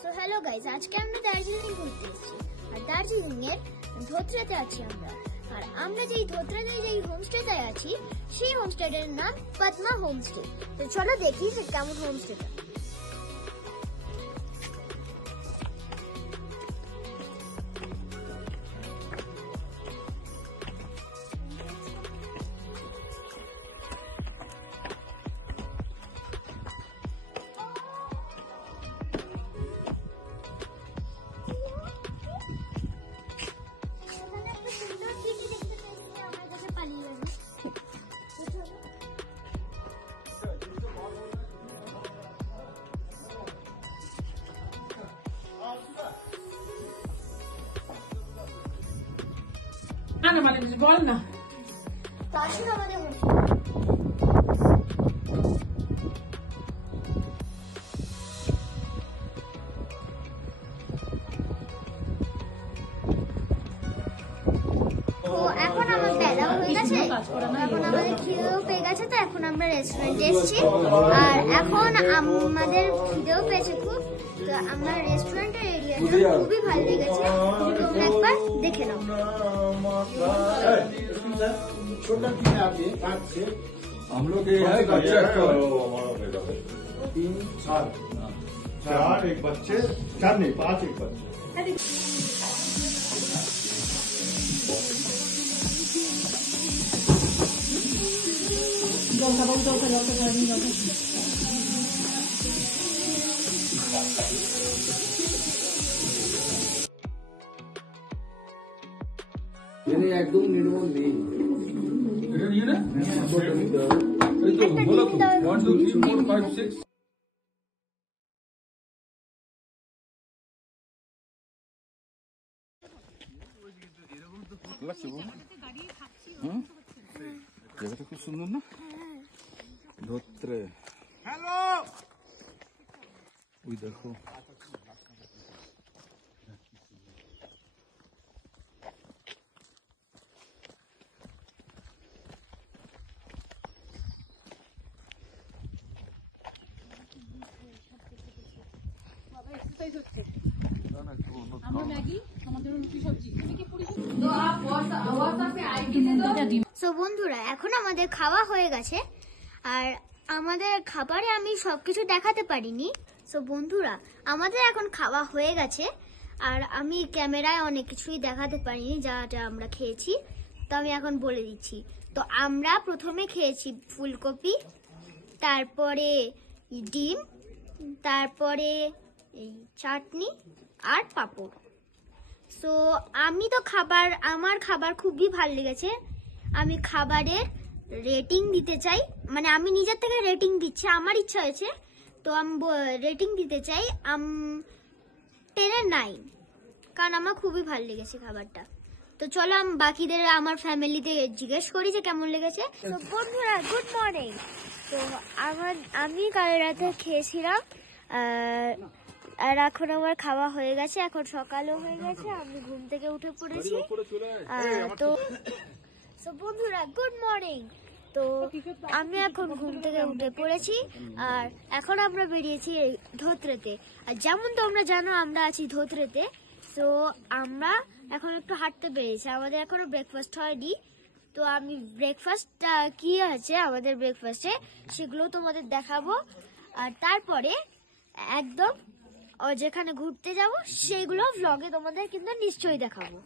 So hello guys, আজকে আমরা দার্জিলিং ঘুরতে এসেছি। আর দার্জিলিং এর ধোত্রাতে আছি আমরা। আর আমরা যেই ধোত্রাতে যেই হোমস্টেতে আছি সেই হোমস্টেটার নাম পদ্মা হোমস্টে। তো চলো দেখি যে কেমন হোমস্টেটা। না মানে বল না তাসির আমাদের এখন আমার বেলা হয়ে গেছে, এখন আমাদের খিদেও পেয়ে গেছে। তো এখন আমরা রেস্টুরেন্টে এসেছি আর এখন আমাদের খিদেও পেয়েছে খুব। তো আমার রেস্টুরেন্টের এরিয়াটা খুবই ভালো লেগেছে, তোমরা একবার দেখে নাও। हम लोग ये है बच्चा 3 7 4 एक बच्चे 4 नहीं 5 एक बच्चे। একদম নির্মল নেই এটা নিয়ে না এই তো বলো 1 2 3 4 5 6 জায়গাটা খুব সুন্দর না ধোত্রে। হ্যালো ওই দেখো সো বন্ধুরা, এখন আমাদের খাওয়া হয়ে গেছে আর আমাদের খাবারে আমি সবকিছু দেখাতে পারিনি। সো বন্ধুরা, আমাদের এখন খাওয়া হয়ে গেছে আর আমি ক্যামেরায় অনেক কিছুই দেখাতে পারিনি যা যা আমরা খেয়েছি। তো আমি এখন বলে দিচ্ছি। তো আমরা প্রথমে খেয়েছি ফুলকপি, তারপরে ডিম, তারপরে এই চাটনি আর পাঁপড়। সো আমি তো আমার খাবার খুবই ভালো লেগেছে। আমি খাবারের রেটিং দিতে চাই, মানে আমি নিজের থেকে রেটিং দিচ্ছি, আমার ইচ্ছা হয়েছে। তো আমি রেটিং দিতে চাই 10 9, কারণ আমার খুবই ভালো লেগেছে খাবারটা। তো চলো আমি বাকিদের আমার ফ্যামিলিতে জিজ্ঞেস করি যে কেমন লেগেছে। তো বন্ধুরা, গুড মর্নিং। তো আমি কাল রাতে খেয়েছিলাম আর এখন আমার খাওয়া হয়ে গেছে, এখন সকালও হয়ে গেছে, আমি ঘুম থেকে উঠে পড়েছি। তো বন্ধুরা, গুড মর্নিং। তো আমি এখন ঘুম থেকে উঠে পড়েছি আর এখন আমরা বেরিয়েছি ধোত্রেতে। আর যেমন তোমরা জানো আমরা আছি ধোত্রেতে। তো আমরা এখন একটু হাঁটতে বেরিয়েছি, আমাদের এখনো ব্রেকফাস্ট হয়নি। তো আমি ব্রেকফাস্টটা কি আছে আমাদের ব্রেকফাস্টে সেগুলো তোমাদের দেখাবো। আর তারপরে একদম যেখানে ঘুরতে যাব সেইগুলো ভ্লগে তোমাদের কিন্তু নিশ্চয়ই দেখাবো।